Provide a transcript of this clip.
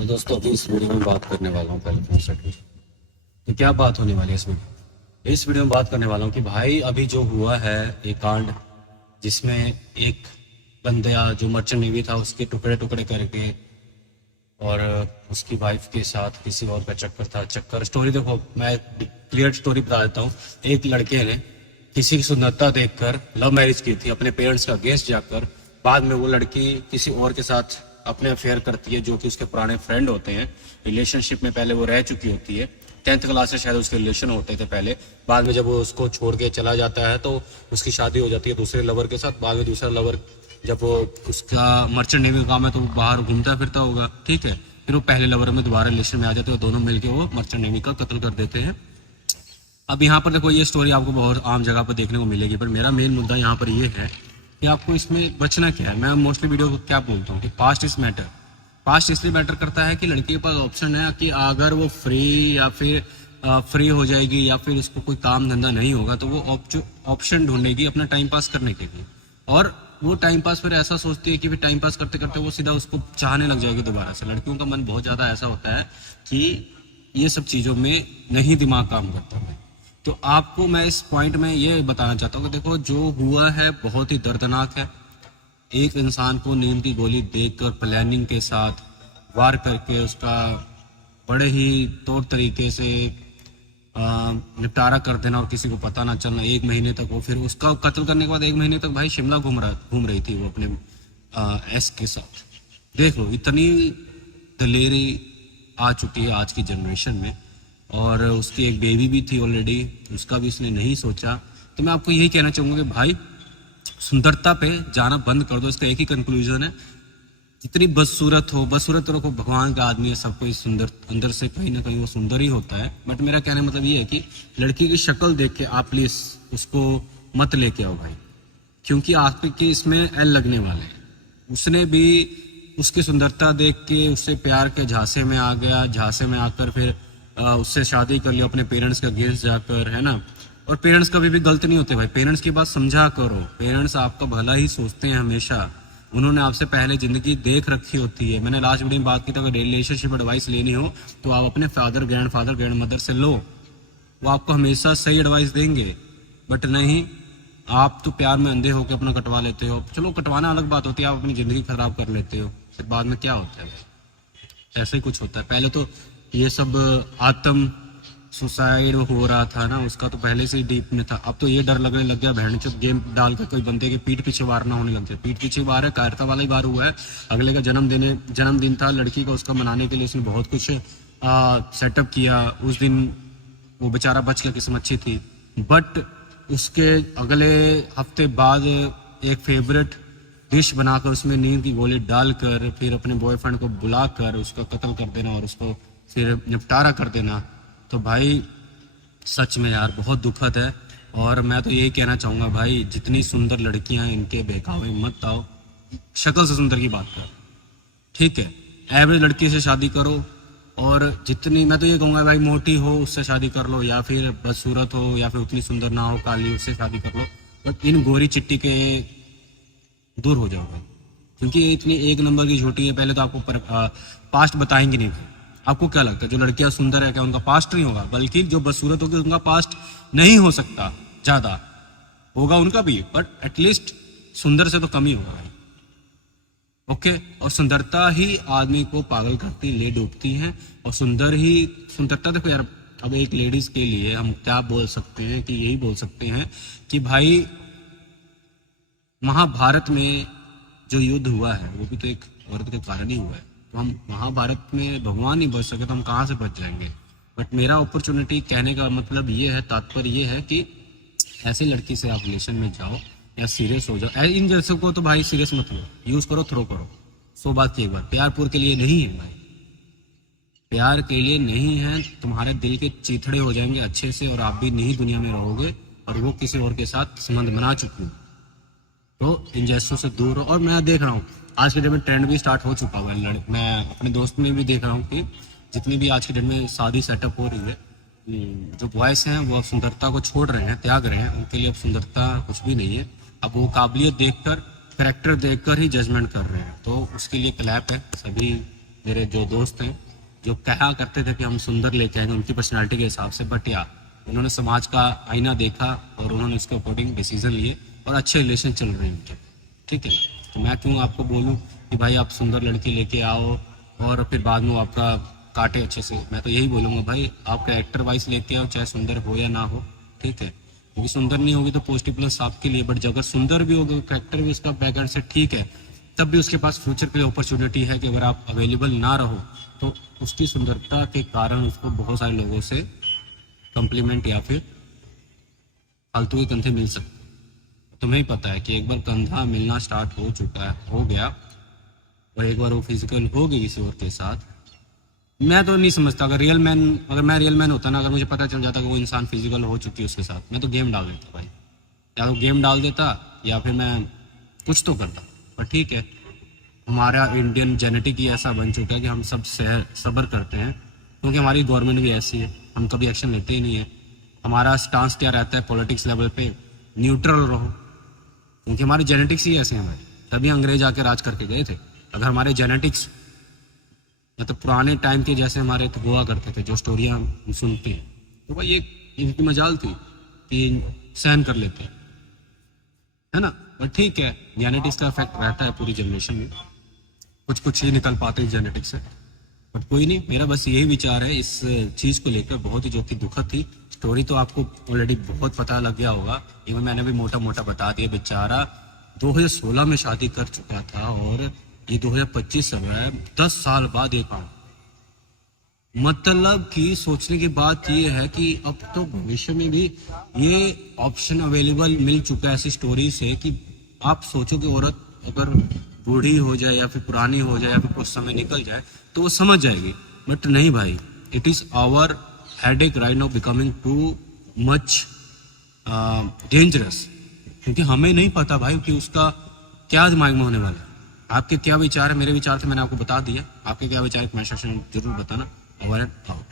तो दोस्तों अभी इस वीडियो में बात करने वाला हूँ पहले कॉन्सेप्ट की। तो क्या बात होने वाली है इसमें? इस वीडियो में बात करने वाला हूँ कि भाई अभी जो हुआ है एक कांड, जिसमें एक बंदा जो मर्चेंट नेवी था उसके टुकड़े टुकड़े करके और उसकी वाइफ के साथ किसी और का चक्कर था। चक्कर स्टोरी देखो, मैं क्लियर स्टोरी बता देता हूँ। एक लड़के ने किसी की सुंदरता देखकर लव मैरिज की थी अपने पेरेंट्स का अगेंस्ट जाकर। बाद में वो लड़की किसी और के साथ अपने अफेयर करती है, जो कि उसके पुराने फ्रेंड होते हैं। रिलेशनशिप में पहले वो रह चुकी होती है, 10th क्लास से शायद उसके रिलेशन होते थे पहले। बाद में जब वो उसको छोड़ के चला जाता है तो उसकी शादी हो जाती है दूसरे लवर के साथ। बाद में दूसरा लवर, जब वो उसका मर्चेंट नेवी का काम है तो वो बाहर घूमता फिरता होगा, ठीक है। फिर वो पहले लवर में दोबारा रिलेशन में आ जाते हैं और दोनों मिलके वो मर्चेंट नेवी का कत्ल कर देते हैं। अब यहाँ पर देखो, ये स्टोरी आपको बहुत आम जगह पर देखने को मिलेगी, पर मेरा मेन मुद्दा यहाँ पर ये है कि आपको इसमें बचना क्या है। मैं मोस्टली वीडियो को क्या बोलता हूँ कि पास्ट इज मैटर। पास्ट इसलिए मैटर करता है कि लड़की के पास ऑप्शन है कि अगर वो फ्री या फिर फ्री हो जाएगी या फिर उसको कोई काम धंधा नहीं होगा तो वो ऑप्शन ढूंढेगी अपना टाइम पास करने के लिए। और वो टाइम पास फिर ऐसा सोचती है कि फिर टाइम पास करते करते वो सीधा उसको चाहने लग जाएगी दोबारा से। लड़कियों का मन बहुत ज़्यादा ऐसा होता है कि ये सब चीज़ों में नहीं दिमाग काम करता है। तो आपको मैं इस पॉइंट में ये बताना चाहता हूँ कि देखो, जो हुआ है बहुत ही दर्दनाक है। एक इंसान को नींद की गोली देकर प्लानिंग के साथ वार करके उसका बड़े ही तौर तरीके से निपटारा कर देना और किसी को पता ना चलना। 1 महीने तक वो, फिर उसका कत्ल करने के बाद 1 महीने तक भाई शिमला घूम रही थी वो अपने एस के साथ। देख लो, इतनी दलेरी आ चुकी है आज की जनरेशन में। और उसकी एक बेबी भी थी ऑलरेडी, उसका भी उसने नहीं सोचा। तो मैं आपको यही कहना चाहूँगा कि भाई सुंदरता पे जाना बंद कर दो। इसका एक ही कंक्लूजन है, जितनी बदसूरत हो, बदसूरत तो रखो, भगवान का आदमी है, सब कोई सुंदर अंदर से कहीं ना कहीं वो सुंदर ही होता है। बट मेरा कहने मतलब ये है कि लड़की की शक्ल देख के आप प्लीज उसको मत लेके आओ भाई, क्योंकि आपके इसमें एल लगने वाले हैं। उसने भी उसकी सुंदरता देख के उससे प्यार के झांसे में आ गया, झांसे में आकर फिर उससे शादी कर लिया अपने पेरेंट्स के अगेंस्ट जाकर, है ना। और पेरेंट्स कभी भी गलत नहीं होते भाई, पेरेंट्स की बात समझा करो। पेरेंट्स आपका भला ही सोचते हैं हमेशा। उन्होंने आपसे पहले जिंदगी देख रखी होती है। मैंने लास्ट वीडियो में बात की थी, अगर रिलेशनशिप एडवाइस लेनी हो तो आप अपने फादर, ग्रैंड मदर से लो। वो आपको हमेशा सही एडवाइस देंगे। बट नहीं, आप तो प्यार में अंधे होकर अपना कटवा लेते हो। चलो, कटवाना अलग बात होती है, आप अपनी जिंदगी खराब कर लेते हो, फिर बाद में क्या होता है? ऐसे ही कुछ होता है। पहले तो ये सब आत्म सुसाइड हो रहा था ना, उसका तो पहले से ही डीप में था। अब तो ये डर लगने लग गया, बहन चुप गेम डाल कर कोई बंदे के पीठ पीछे वार ना होने लग गया। पीठ पीछे वार है, कायरता वाला ही वार हुआ है। अगले का जन्मदिन था लड़की का, उसका मनाने के लिए उसने बहुत कुछ सेटअप किया। उस दिन वो बेचारा बच गया, किस्मत अच्छी थी। बट उसके अगले हफ्ते बाद एक फेवरेट डिश बनाकर उसमें नींद की गोली डालकर फिर अपने बॉयफ्रेंड को बुलाकर उसका कत्ल कर देना और उसको फिर निपटारा कर देना। तो भाई सच में यार बहुत दुखद है। और मैं तो यही कहना चाहूँगा भाई, जितनी सुंदर लड़कियां हैं इनके बहकावे मत आओ। शक्ल से सुंदर की बात कर, ठीक है, एवरेज लड़की से शादी करो। और जितनी, मैं तो ये कहूँगा भाई, मोटी हो उससे शादी कर लो, या फिर बदसूरत हो, या फिर उतनी सुंदर ना हो, काली, उससे शादी कर लो। बट इन गोरी चिट्टी के दूर हो जाओगे, क्योंकि ये इतनी एक नंबर की झूठी है। पहले तो आपको पास्ट बताएंगे नहीं। आपको क्या लगता है जो लड़कियां सुंदर है क्या उनका पास्ट नहीं होगा? बल्कि जो बदसूरत होगी उनका पास्ट नहीं हो सकता, ज्यादा होगा उनका भी, बट एटलीस्ट सुंदर से तो कम ही होगा भाई। ओके। और सुंदरता ही आदमी को पागल करती, ले डूबती है। और सुंदरता देखो यार, अब एक लेडीज के लिए हम क्या बोल सकते हैं कि यही बोल सकते हैं कि भाई महाभारत में जो युद्ध हुआ है वो भी तो एक औरत के कारण ही हुआ है। तो हम महाभारत में भगवान नहीं बच सके तो हम कहाँ से बच जाएंगे? बट मेरा अपॉर्चुनिटी कहने का मतलब ये है, तात्पर्य ये है कि ऐसी लड़की से आप रिलेशन में जाओ या सीरियस हो जाओ। इन जैसों को तो भाई सीरियस मत लो, यूज करो, थ्रो करो। 100 बात की एक बार, प्यार पूर के लिए नहीं है भाई, प्यार के लिए नहीं है। तुम्हारे दिल के चीथड़े हो जाएंगे अच्छे से और आप भी नहीं दुनिया में रहोगे, और वो किसी और के साथ संबंध बना चुकी हूँ। तो इन जैसों से दूर हो। और मैं देख रहा हूँ आज के डेट में ट्रेंड भी स्टार्ट हो चुका हुआ है। मैं अपने दोस्त में भी देख रहा हूँ कि जितनी भी आज के डेट में शादी सेटअप हो रही है, जो बॉयज हैं वो अब सुंदरता को छोड़ रहे हैं, त्याग रहे हैं। उनके लिए अब सुंदरता कुछ भी नहीं है। अब वो काबिलियत देखकर, करेक्टर देखकर ही जजमेंट कर रहे हैं। तो उसके लिए क्लैप है सभी मेरे जो दोस्त हैं जो कहा करते थे कि हम सुंदर लेके आएंगे उनकी पर्सनालिटी के हिसाब से, बट या उन्होंने समाज का आईना देखा और उन्होंने उसके अकॉर्डिंग डिसीजन लिए और अच्छे रिलेशन चल रहे हैं उनके, ठीक है। तो मैं क्यों आपको बोलूँ कि भाई आप सुंदर लड़की लेके आओ और फिर बाद में वो आपका काटे अच्छे से। मैं तो यही बोलूँगा भाई आप कैरेक्टर वाइज लेके आओ, चाहे सुंदर हो या ना हो, ठीक है। क्योंकि सुंदर नहीं होगी तो पॉजिटिव प्लस आपके लिए, बट अगर सुंदर भी होगा कैरेक्टर भी उसका बैकग्राउंड से ठीक है, तब भी उसके पास फ्यूचर के लिए अपॉर्चुनिटी है कि अगर आप अवेलेबल ना रहो तो उसकी सुंदरता के कारण उसको बहुत सारे लोगों से कम्प्लीमेंट या फिर फालतू के कंधे मिल सकते। तुम्हें ही पता है कि एक बार कंधा मिलना स्टार्ट हो चुका है, हो गया, और एक बार वो फिजिकल हो गई किसी और के साथ, मैं तो नहीं समझता अगर मैं रियल मैन होता ना, अगर मुझे पता चल जाता कि वो इंसान फिजिकल हो चुकी है उसके साथ, मैं तो गेम डाल देता भाई, या तो गेम डाल देता या फिर मैं कुछ तो करता। पर ठीक है, हमारा इंडियन जेनेटिक ही ऐसा बन चुका है कि हम सब सब्र करते हैं, क्योंकि हमारी गवर्नमेंट भी ऐसी है, हम कभी एक्शन लेते ही नहीं है। हमारा स्टांस क्या रहता है पॉलिटिक्स लेवल पे, न्यूट्रल रहो, क्योंकि हमारे जेनेटिक्स ही ऐसे हैं भाई, तभी अंग्रेज आके राज करके गए थे। अगर हमारे जेनेटिक्स मतलब पुराने टाइम के जैसे हमारे तो हुआ करते थे, जो स्टोरियाँ हम सुनते हैं, तो भाई ये इनकी मजाल थी कि सहन कर लेते हैं, है ना। पर ठीक है, जेनेटिक्स का इफेक्ट रहता है पूरी जनरेशन में, कुछ कुछ ही निकल पाते हैं जेनेटिक्स से, बट कोई नहीं। मेरा बस यही विचार है इस चीज़ को लेकर, बहुत ही जो कि दुखद थी स्टोरी, तो आपको ऑलरेडी बहुत पता लग गया होगा, इवन मैंने भी मोटा मोटा बता दिया। बेचारा 2016 में शादी कर चुका था और ये 2025 चल रहा है, 10 साल बाद एक काम। मतलब कि सोचने की बात ये है कि अब तो भविष्य में भी ये ऑप्शन अवेलेबल मिल चुका है ऐसी स्टोरी से, कि आप सोचो कि औरत अगर बूढ़ी हो जाए या फिर पुरानी हो जाए या फिर कुछ समय निकल जाए तो वो समझ जाएगी, बट नहीं भाई, it is our headache right now becoming too much dangerous, क्योंकि हमें नहीं पता भाई कि उसका क्या दिमाग में होने वाला है। आपके क्या विचार है, मेरे विचार थे मैंने आपको बता दिया, आपके क्या विचार है कमेंट सेक्शन में जरूर बताना। Over and out.